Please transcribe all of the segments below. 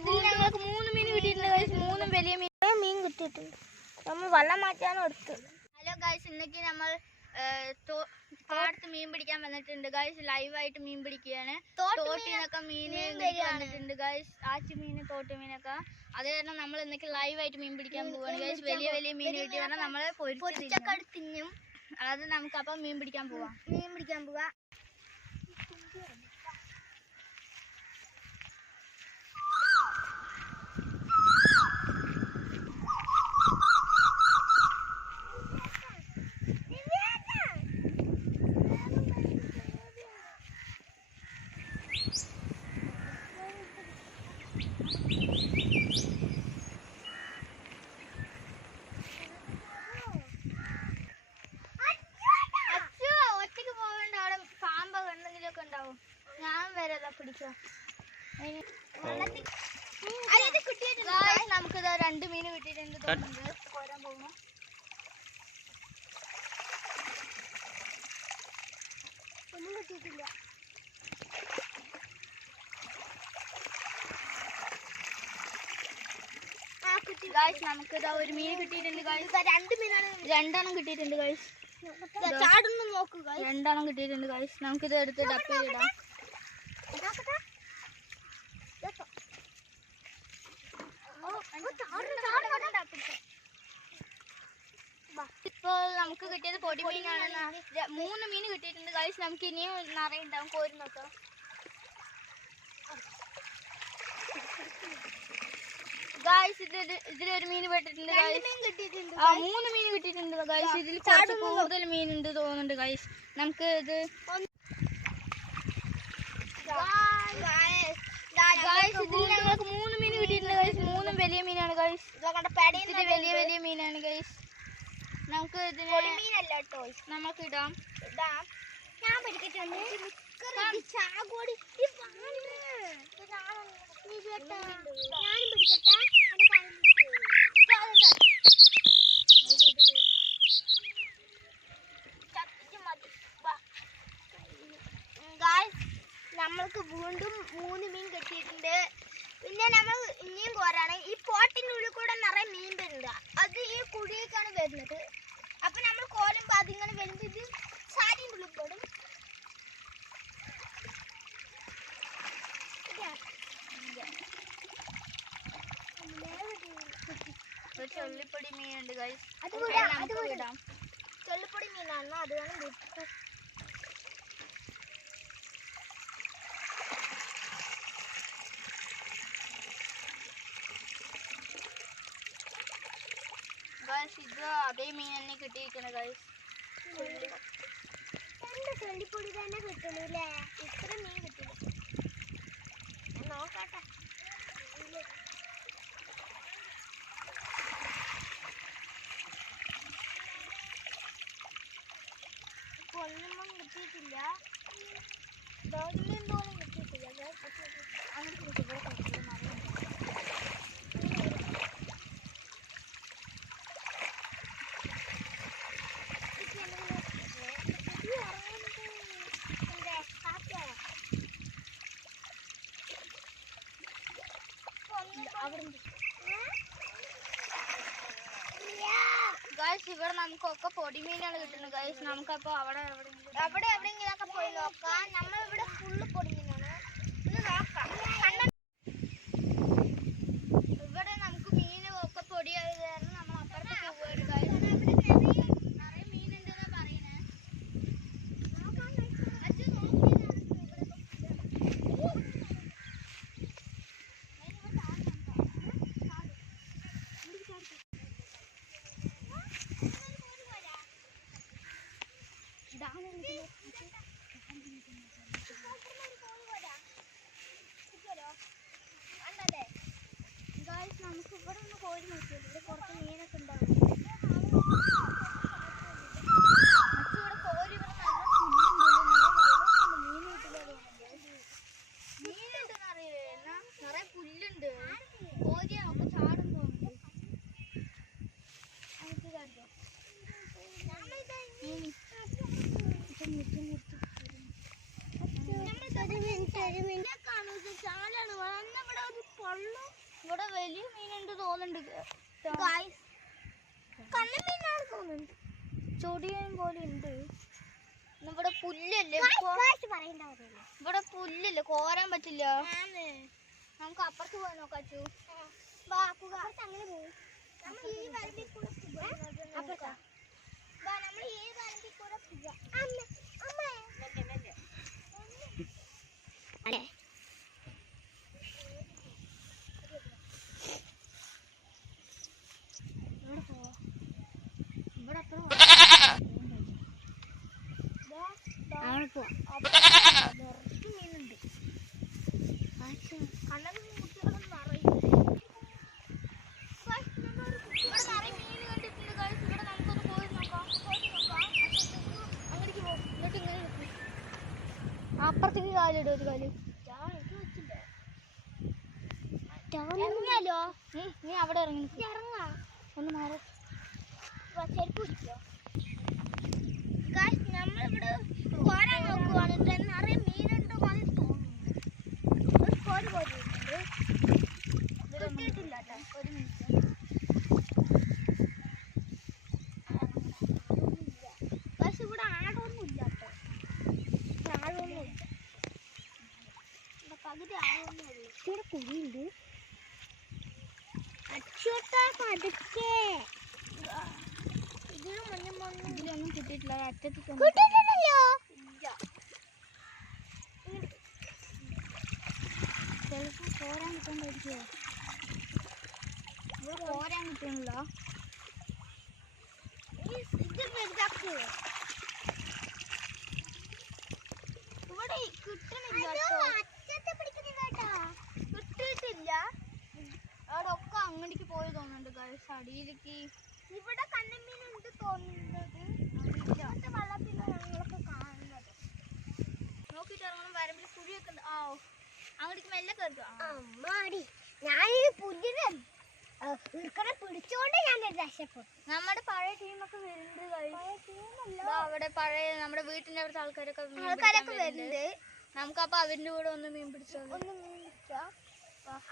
ഇതിൽ ഞങ്ങൾക്ക് മൂന്ന് മീൻ കിട്ടിയിട്ടുണ്ട് മൂന്നും വലിയ മീൻ. മീൻ കിട്ടിയിട്ടുണ്ട്. നമ്മൾ വള്ളം മാറ്റാനും എടുത്തത് ഹലോ ഗൈസ് ഇന്നേക്ക് നമ്മൾ തോട്ടത്ത് മീൻ പിടിക്കാൻ വന്നിട്ടുണ്ട് ഗൈസ് ലൈവായിട്ട് മീൻ പിടിക്കുകയാണ്. തോട്ടിനൊക്കെ മീൻ വന്നിട്ടുണ്ട് ഗൈസ് ആച്ചു മീൻ തോട്ട് മീനൊക്കെ. അത് കാരണം നമ്മൾ ഇന്നേക്ക് ലൈവായിട്ട് മീൻ പിടിക്കാൻ പോവാണ് ഗൈസ് വലിയ വലിയ മീൻ കിട്ടി. പറഞ്ഞാൽ നമ്മൾ പൊരിച്ചൊക്കെ തിന്നും. അത് നമുക്ക് അപ്പം മീൻ പിടിക്കാൻ പോവാം. മീൻ പിടിക്കാൻ പോവാ. ഞാൻ വരല്ല നമുക്കിത് രണ്ട് മീൻ കിട്ടിയിട്ടുണ്ട്. തോന്നുന്നുണ്ട് കോരാൻ പോകുന്നു. ഒന്നും കിട്ടിയിട്ടില്ല. ആ നമുക്ക് ഇതാ ഒരു മീൻ കിട്ടിയിട്ടുണ്ട് ഗായ്സ് രണ്ട് മീനാണ് രണ്ടെണ്ണം കിട്ടിയിട്ടുണ്ട് ഗായ്സ് ചാടുന്നു നോക്കുക രണ്ടെണ്ണം കിട്ടിയിട്ടുണ്ട് ഗായ്സ് നമുക്കിത് എടുത്ത് ഡപ്പയിലിടാം ഇപ്പോൾ നമുക്ക് കിട്ടിയത് പൊടി മീനാണ് മൂന്ന് മീൻ കിട്ടിയിട്ടുണ്ട് ഗായ്സ് നമുക്ക് ഇനിയും നിറയെ ഉണ്ടാവും. കോരി നോക്കാം ഗായ്സ് ഇതിൽ ഇതിലൊരു മീൻ പെട്ടിട്ടുണ്ട് ഗായ്സ് ആ മൂന്ന് മീൻ കിട്ടിയിട്ടുണ്ട് ഗൈസ് ഇതിൽ കുറച്ച് കൂടുതൽ മീൻ ഉണ്ട് തോന്നുന്നുണ്ട് ഗൈസ് നമുക്ക് ഇത് ഇതിൽ ഞങ്ങൾക്ക് മൂന്ന് മീൻ കിട്ടിയിട്ടുണ്ട് ഗൈസ് മൂന്നും വലിയ മീനാണ് ഗൈസ് ഇത് വലിയ വലിയ മീനാണ് ഗൈസ് നമുക്ക് ഇതിനെ മീനല്ല കേട്ടോ നമുക്ക് ഇടാം. ഇടാം. ഞാൻ ചാകോടി നമ്മൾക്ക് വീണ്ടും മൂന്ന് മീൻ കിട്ടിയിട്ടുണ്ട്. പിന്നെ നമ്മൾ ഇനിയും കോരാണ് ഈ പോട്ടിന്റെ ഉള്ളിൽ കൂടെ നിറയെ മീൻ വരുന്നത് അത് ഈ കുഴിയേക്കാണ് വരുന്നത്. അപ്പൊ നമ്മൾ കോലുമ്പോൾ അതിങ്ങനെ വരുമ്പോൾ ഇത് സാരിന്റെ ഉള്ളിൽ പെടും ഒരു ചൊല്ലിപ്പൊടി മീനുണ്ട് ഗൈസ് അത് വിടാം, ചെള്ളിപ്പൊടി മീനാണ് അത് വേണം ഗൈസ് ഇത് അതേ മീൻ തന്നെ കിട്ടിയിരിക്കുന്നത് ഗൈസ് ചൊല്ലിപ്പൊടി തന്നെ കിട്ടുള്ളൂ അല്ലേ ഇത്ര മീൻ കിട്ടില്ല ഞാൻ നോക്കട്ടെ ഇപ്പൊ ഒന്നും കിട്ടിയിട്ടില്ല ദൗർമീൻ പോലും കിട്ടിയിട്ടില്ല guys. അങ്ങനത്തെ ഒരു ഇവിടെ കിട്ടില്ല മറിയുണ്ട്. ഗൈസ് ഇവിടെ നമുക്കൊക്കെ പൊടി മീനാണ് കിട്ടുന്നത്. നമുക്ക് നമുക്കപ്പോൾ അവിടെ എവിടെയെങ്കിലും അവിടെ എവിടെയെങ്കിലൊക്കെ പോയി നോക്കാം. നമ്മൾ ഇവിടെ ഫുള്ള് പൊടിഞ്ഞാണ് ഒന്ന് നോക്കാം കണ്ണ ഇവിടെ നമുക്ക് മീൻ ഒക്കെ പൊടിയായത് കാരണം നമ്മൾ അപ്പുറത്ത് പോവുകയാണ് ഗൈസ് നിറയെ മീനുണ്ടെന്നാ പറയണേ അച്ഛൻ നോക്കി ഗൈസ് നമുക്ക് ഇവിടെ ഒന്ന് കോരി നോക്കിയത് ഇവിടെ കുറച്ച് മീനൊക്കെ ഉണ്ടാവും അച്ഛൻ ഇവിടെ കോരി ഇവിടെ നല്ല പുല്ലുണ്ട് നിറയെ വെള്ളമൊക്കെ ഉണ്ട് മീൻ കിട്ടില്ല തോന്നുന്നുണ്ട് മീനുണ്ട് നിറയെ എന്നാ നിറയെ പുല്ലുണ്ട് കോരിയാ ഒക്കെ ചാടും തോന്നുന്നുണ്ട് നമുക്ക് കണ്ടോ മീൻ ഒരു മിനിറ്റ് ഒരു മിനിറ്റ് കാണുന്നത് വിശാലാണ് ഇവിടെ ഒരു പൊള്ളും ഇവിടെ വലിയ ചൊടിയൻ പോലെ ഉണ്ട്. ഇവിടെ പുല്ലല്ലേ? ഇവിടെ പുല്ലില്ല? കോരാൻ പറ്റില്ല. നമുക്ക് അപ്പുറത്ത് പോയി നോക്കാച്ചു അങ്ങനെ പോകും നമ്മൾ ഈ വരമ്പിൽ കൂടെ അപ്പുറത്താ? നമ്മൾ ഈ വരമ്പിൽ കൂടെ അമ്മ അമ്മ അല്ലേ ഇവിടെ അപ്പുറം അവിടെ പോവാം നിറച്ച് മീനുണ്ട് കണ്ണൊക്കെ കുട്ടികളൊന്നും നിറയും ഇവിടെ നിറയെ മീൻ കണ്ടിട്ടുണ്ട് guys. ഇവിടെ നമുക്കൊന്ന് പോയി നോക്കാം പോയി നോക്കാം അങ്ങോട്ടേക്ക് പോകും എന്നിട്ട് ഇങ്ങനെ നിൽക്കും. അപ്പുറത്തേക്ക് കാലിടും ഒരു കാൽ. ഇറങ്ങിയാലോ? നീ നീ അവിടെ ഇറങ്ങി. ഇറങ്ങാം ഒന്ന് മാറി. ചെരുപ്പ് ഗായ്സ് നമ്മളിവിടെ കോരാൻ നോക്കുവാണ്. ഇവിടെ നിറയെ മീനുണ്ടോ പോലെ തോന്നുന്നു. ഒരു കോര് പോയിട്ടുണ്ട് കിട്ടിയിട്ടില്ല കേട്ടോ. ഒരു മിനിറ്റ്. പക്ഷെ ഇവിടെ ആടൊന്നും ഇല്ല കേട്ടോ. ആടൊന്നും ഇല്ല. ഇവിടെ പകുതി ഉള്ളു. ഇവിടെ കുഴിയുണ്ട്. അച്ചോട്ടാ പതുക്കെ. ഇതിന് മുന്നേ മുന്നേ ഇതിലൊന്നും കിട്ടിയിട്ടില്ല. ഒന്ന് കിട്ടിയിട്ടുണ്ടല്ലോ ചിലപ്പോൾ കോരാൻ കിട്ടാണ്ടായിരിക്കുമോ ഇവിടെ പോരാൻ കിട്ടണില്ല ഇത് വലുതാക്ക്. ഇവിടെ കിട്ടണില്ല കിട്ടിയിട്ടില്ല. അവിടെ ഒക്കെ അങ്ങോട്ടേക്ക് പോയി തോന്നുന്നുണ്ട് ഗൾസ് അടിയിലേക്ക് ഇവിടെ കണ്ണമീനുണ്ട് തോന്നുന്നത്. ഇവിടുത്തെ വെള്ളത്തിലാണ് ഞങ്ങളൊക്കെ കാണുന്നത് നോക്കിയിട്ട് ഇറങ്ങണം വരമ്പിൽ കുഴിയൊക്കെ ഉണ്ട് ആ ഓ. അങ്ങോട്ടേക്ക് മെല്ലെ കയറുക അമ്മാടി ഞാൻ ഈ പുല്ലിനെ ഇറുക്കനെ പിടിച്ചോണ്ട് ഞാൻ രക്ഷപ്പെട്ടു നമ്മുടെ പഴയ ടീമൊക്കെ വരുന്നുണ്ട് അവിടെ പഴയ നമ്മുടെ വീട്ടിന്റെ അവിടുത്തെ ആൾക്കാരൊക്കെ ആൾക്കാരൊക്കെ വരുന്നുണ്ട്. നമുക്ക് അപ്പൊ അവരിന്റെ കൂടെ ഒന്ന് മീൻ പിടിച്ചോ? ഒന്ന് മീൻ പിടിച്ചോ?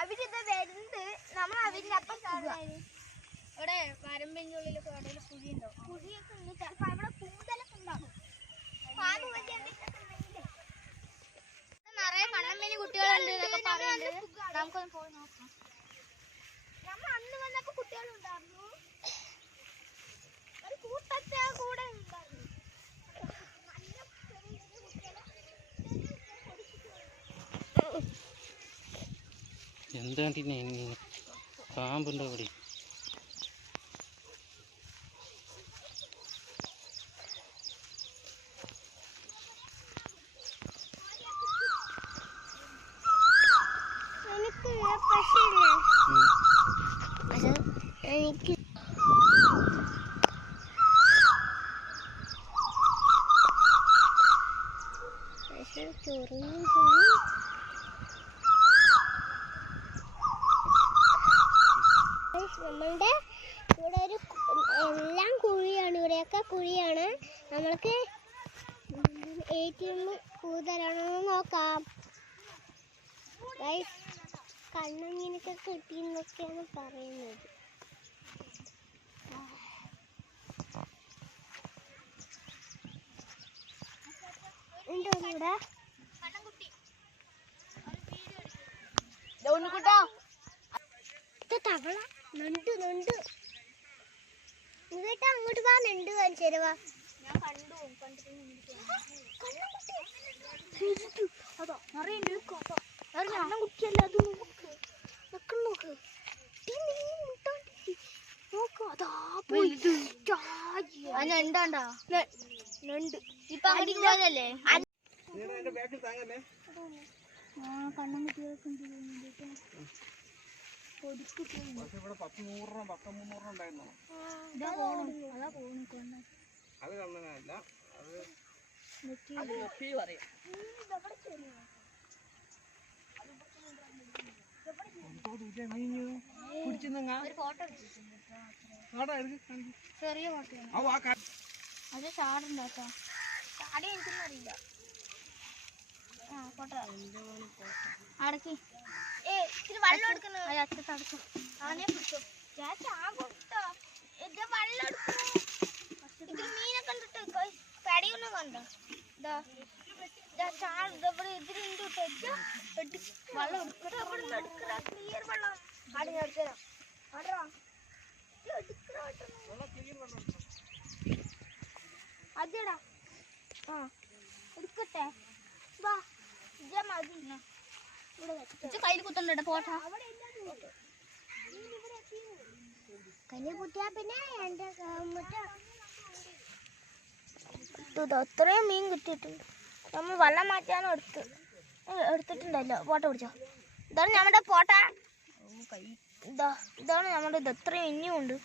അവരിത് വരുന്നുണ്ട് നമ്മൾ അവരിന്റെ അപ്പം ഇവിടെ മരം പെഞ്ചുള്ളിലൊക്കെ എവിടെയും കുഴി ഉണ്ടാവും കുഴിയൊക്കെ ഉണ്ട്. ചിലപ്പോ അവിടെ കൂടുതലൊക്കെ ഉണ്ടാവും. നമുക്കൊന്ന് പോയി നോക്കാം. നമ്മൾ അന്ന് വന്നപ്പോ കുട്ടികളുണ്ടായിരുന്നു. ഒരു കൂട്ടത്തെ കൂടെ ഉണ്ടായിരുന്നു. എന്താണ്ടിനെ പാമ്പുണ്ടോ ഇവിടെ എനിക്ക് പക്ഷേ ഉം. അത് എനിക്ക് പക്ഷേ ചൊറിഞ്ഞു പോയി നമ്മളുടെ ഇവിടെ ഒരു എല്ലാം കുഴിയാണ്. ഇവിടെയൊക്കെ കുഴിയാണ്. നമ്മൾക്ക് കൂടുതലാണോ എന്ന് നോക്കാം. ഗൈസ് കണ്ണമീനൊക്കെ കിട്ടിയെന്നൊക്കെയാണ് പറയുന്നത്. ഉണ്ടോ ഇവിടെ ഇത് തവള നണ്ട് നണ്ട് ഇങ്ങോട്ട് അങ്ങോട്ട് വാ നണ്ട് കാണിച്ചു തരുവാ ഞാൻ കണ്ടു അതാ നിറയുണ്ട് കണ്ണൻകുട്ടിയല്ല അത്. നോക്ക്. നോക്ക്. നോക്ക് നോക്ക് അതാ പോയി. ന- നണ്ട് ഇപ്പൊ അത് ആ കണ്ണും കുട്ടികൾക്ക് ഉണ്ട്. ഇവിടെ പത്ത് നൂറെണ്ണം പത്ത് മുന്നൂറെണ്ണം ഉണ്ടായിരുന്നു അതാ കണ്ണനല്ല അത് ചെറിയ അത് ചാടി എനിക്കൊന്നും അറിയില്ല ആ പോട്ടെ അടക്കി ഏ ഇത്തിരി വെള്ളം എടുക്കുന്നു അത് അച്ഛത്ത് അടക്കും ആനെ പിടിച്ചോ. ഞാൻ ചാകും ട്ടോ. ഇത് വെള്ളം എടുക്കുന്നു. ഇതിൽ മീനൊക്കെ കണ്ടിട്ട് പെടിയൊന്നും കണ്ടോ? ഇതാ ഇതാ ചാ- ഇതിൽ ഉണ്ട് ഇതിലുണ്ട് കയ്യിൽ കുത്തണ്ട പോട്ടാ. കയ്യിൽ കുത്തിയാ പിന്നെ എന്റെ ഇത് അത്രയും മീൻ കിട്ടിയിട്ടുണ്ട്. നമ്മൾ വെള്ളം മാറ്റാനും എടുത്ത് എടുത്തിട്ടുണ്ടല്ലോ. ഫോട്ടോ പിടിച്ചോ ഇതാണ് നമ്മുടെ ഫോട്ട ഇതാ ഇതാണ് നമ്മുടെ ഇത്. എത്രയും ഇനിയും ഉണ്ട്.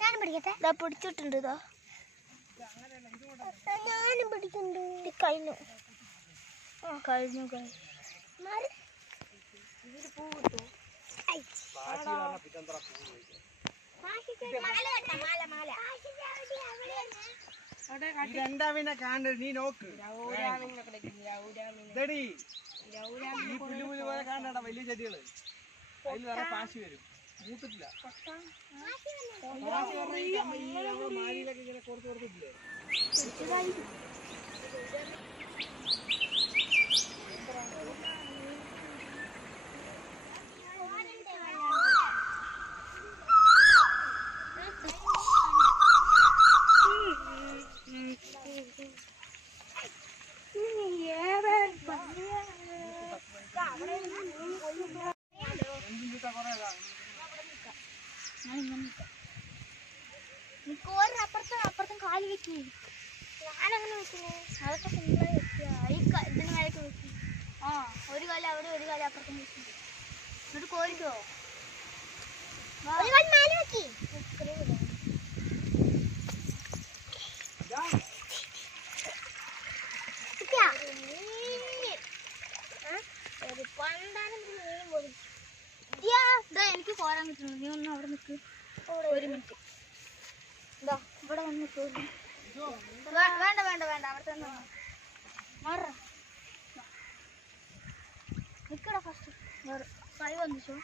ഞാൻ പിടിക്കട്ടെ. ഇതാ പിടിച്ചിട്ടുണ്ട് ഇതാ. ഞാനും പിടിക്കുന്നുണ്ട് കഴിഞ്ഞു. ആ കഴിഞ്ഞു കഴിഞ്ഞു. പൂ കിട്ടുമോ ഇതെന്താ പിന്നെ കാണണ്ടത് നീ നോക്ക്. ഇതെടി. ഈ പുല്ല് പുല്ല് പോലെ കാണണ്ട വലിയ ചെടികൾ. അതിൽ വേറെ പാശി വരും. മൂത്തിട്ടില്ല. മാലിയിലൊക്കെ ഇങ്ങനെ കൊടുത്ത് കൊടുത്തിട്ടില്ലേ ഞാനങ്ങനെ ഇതിന് ആ ഒരു കാലം അവിടെ ഒരു കാലം അപ്പുറത്തും വെക്കും എന്നിട്ട് കോരിക്കോ ഒരു കാൽ മേലെ വെക്കി ഒരു പണ്ടാനും മീൻ പോലും ഇതാ എനിക്ക് കോരാൻ പറ്റുന്നു നീ ഒന്ന് അവിടെ നിൽക്ക് ഒരു മിനിറ്റ് ഇതാ ഇവിടെ വന്ന് നിൽക്ക് ഒരു minute. വേ- വേണ്ട വേണ്ട വേണ്ട അവിടെ തന്നെ മാറ നിക്കടാ ഫസ്റ്റ് വന്നിച്ചോ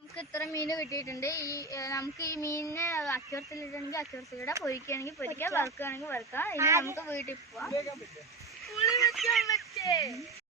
നമുക്ക് ഇത്ര മീൻ കിട്ടിയിട്ടുണ്ട്. ഈ നമുക്ക് ഈ മീനിനെ അച്ചുവരത്തിലിടണമെങ്കിൽ അച്ചുറത്തിലിട പൊരിക്കുകയാണെങ്കിൽ പൊരിക്കാം വറുക്കുകയാണെങ്കിൽ വറുക്കാം. ഇനി നമുക്ക് വീട്ടിൽ പോവാം.